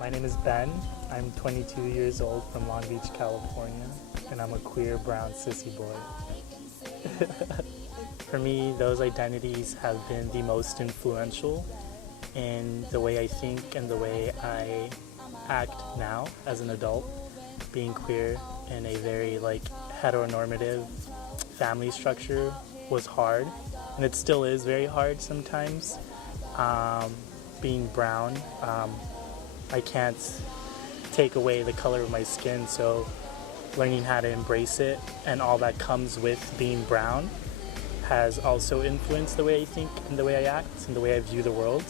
My name is Ben. I'm 22 years old from Long Beach, California, and I'm a queer brown sissy boy. For me, those identities have been the most influential in the way I think and the way I act now as an adult. Being queer in a very heteronormative family structure was hard, and it still is very hard sometimes. Being brown, I can't take away the color of my skin, so learning how to embrace it and all that comes with being brown has also influenced the way I think and the way I act and the way I view the world.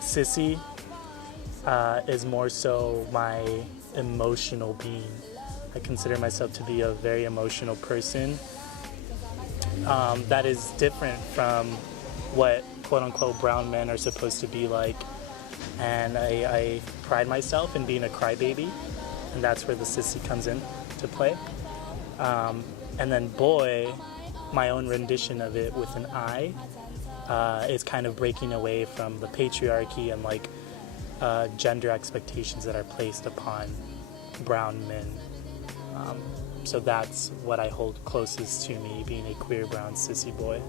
Sissy is more so my emotional being. I consider myself to be a very emotional person. That is different from what quote-unquote brown men are supposed to be like. And I pride myself in being a crybaby, and that's where the sissy comes in to play. And then boy, my own rendition of it with an I is kind of breaking away from the patriarchy and gender expectations that are placed upon brown men. So that's what I hold closest to me, being a queer brown sissy boy.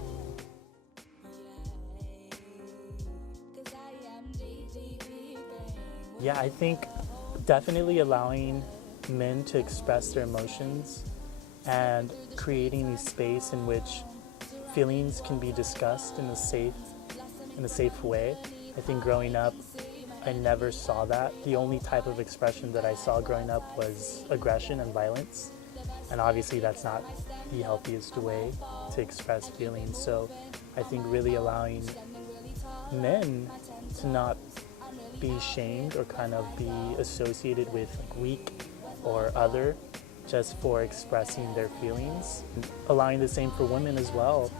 Yeah, I think definitely allowing men to express their emotions and creating a space in which feelings can be discussed in a safe way. I think growing up, I never saw that. The only type of expression that I saw growing up was aggression and violence. And obviously that's not the healthiest way to express feelings. So I think really allowing men to not be shamed or kind of be associated with weak or other just for expressing their feelings. Allowing the same for women as well.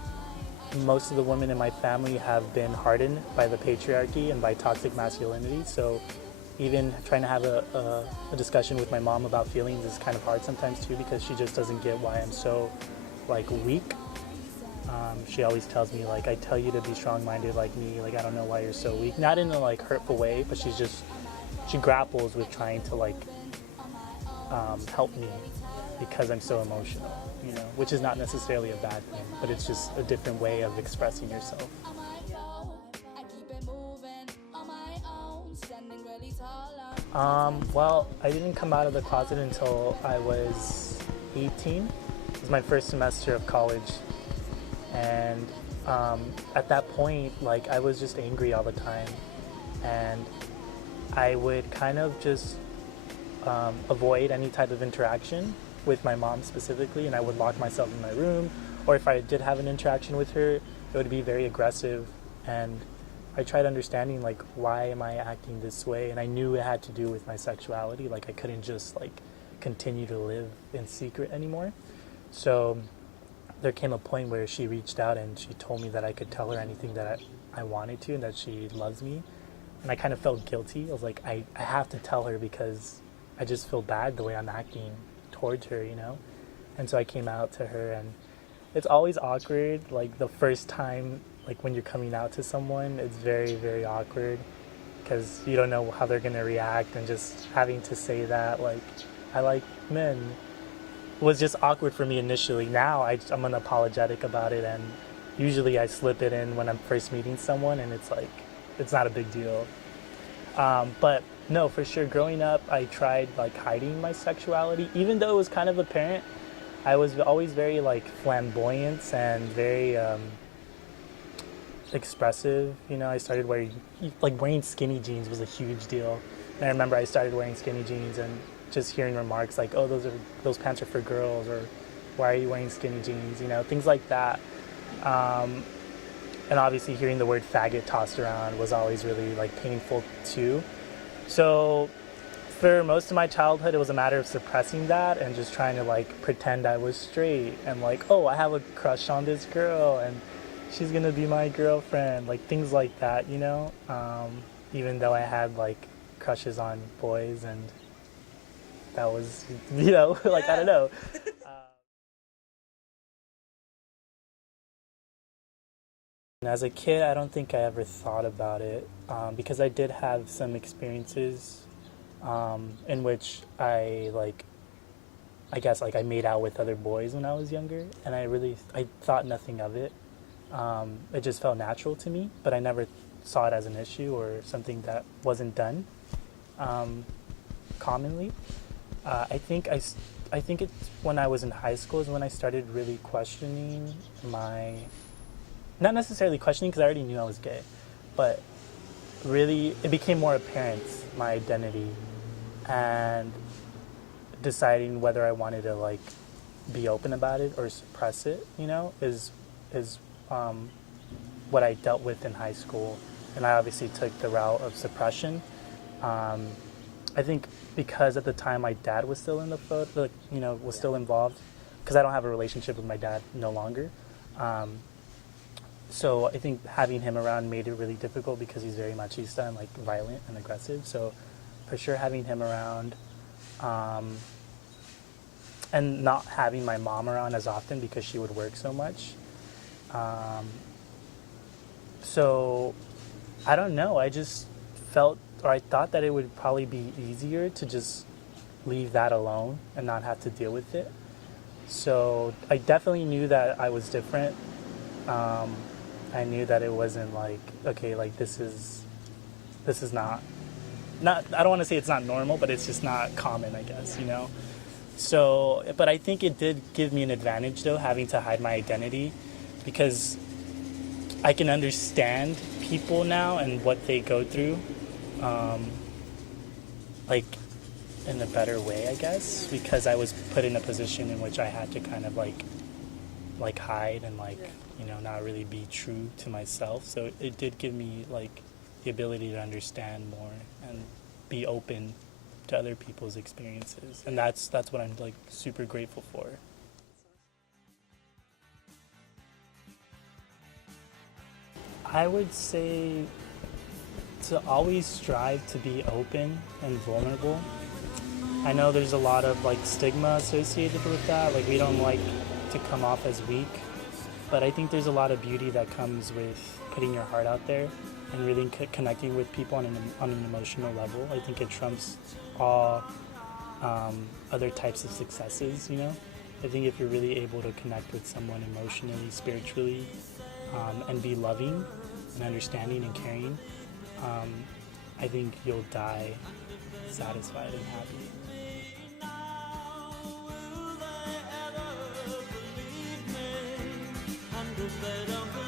Most of the women in my family have been hardened by the patriarchy and by toxic masculinity, so even trying to have a discussion with my mom about feelings is kind of hard sometimes too, because she just doesn't get why I'm so weak. She always tells me I tell you to be strong-minded like me, I don't know why you're so weak. Not in a hurtful way, but she grapples with trying to help me because I'm so emotional, which is not necessarily a bad thing, but it's just a different way of expressing yourself. Well, I didn't come out of the closet until I was 18. It was my first semester of college. And at that point, I was just angry all the time. And I would kind of just avoid any type of interaction with my mom specifically, and I would lock myself in my room. Or if I did have an interaction with her, it would be very aggressive. And I tried understanding why am I acting this way, and I knew it had to do with my sexuality. I couldn't just continue to live in secret anymore. So there came a point where she reached out and she told me that I could tell her anything that I wanted to and that she loves me. And I kind of felt guilty. I was like, I have to tell her because I just feel bad the way I'm acting towards her, And so I came out to her, and it's always awkward. The first time, when you're coming out to someone, it's very, very awkward because you don't know how they're going to react, and just having to say that, I like men, was just awkward for me initially. Now I'm unapologetic about it, and usually I slip it in when I'm first meeting someone, and it's not a big deal. But no, for sure, growing up, I tried hiding my sexuality, even though it was kind of apparent. I was always very flamboyant and very expressive. I started wearing skinny jeans was a huge deal. And I remember I started wearing skinny jeans and just hearing remarks oh, those pants are for girls, or why are you wearing skinny jeans, things like that. And obviously hearing the word faggot tossed around was always really painful too. So for most of my childhood, it was a matter of suppressing that and just trying to pretend I was straight and oh, I have a crush on this girl and she's gonna be my girlfriend, things like that, even though I had crushes on boys, and that was, I don't know. As a kid, I don't think I ever thought about it because I did have some experiences in which I guess like I made out with other boys when I was younger, and I thought nothing of it. It just felt natural to me, but I never saw it as an issue or something that wasn't done commonly. I think it's when I was in high school is when I started really questioning not necessarily questioning because I already knew I was gay, but really it became more apparent, my identity, and deciding whether I wanted to like be open about it or suppress it, is what I dealt with in high school, and I obviously took the route of suppression. I think because at the time my dad was still in the photo, was still involved, because I don't have a relationship with my dad no longer. So I think having him around made it really difficult because he's very machista and like violent and aggressive. So for sure having him around, and not having my mom around as often because she would work so much. So I don't know. I just I thought that it would probably be easier to just leave that alone and not have to deal with it. So I definitely knew that I was different. I knew that it wasn't like, okay, like this is not, I don't want to say it's not normal, but it's just not common, I guess, So, but I think it did give me an advantage though, having to hide my identity, because I can understand people now and what they go through, like in a better way, I guess, because I was put in a position in which I had to kind of like hide and not really be true to myself. So it did give me like the ability to understand more and be open to other people's experiences, and that's what I'm like super grateful for. I would say to always strive to be open and vulnerable. I know there's a lot of like stigma associated with that, like we don't like to come off as weak, but I think there's a lot of beauty that comes with putting your heart out there and really connecting with people on an emotional level. I think it trumps all other types of successes, I think if you're really able to connect with someone emotionally, spiritually, and be loving and understanding and caring, I think you'll die satisfied and happy. Better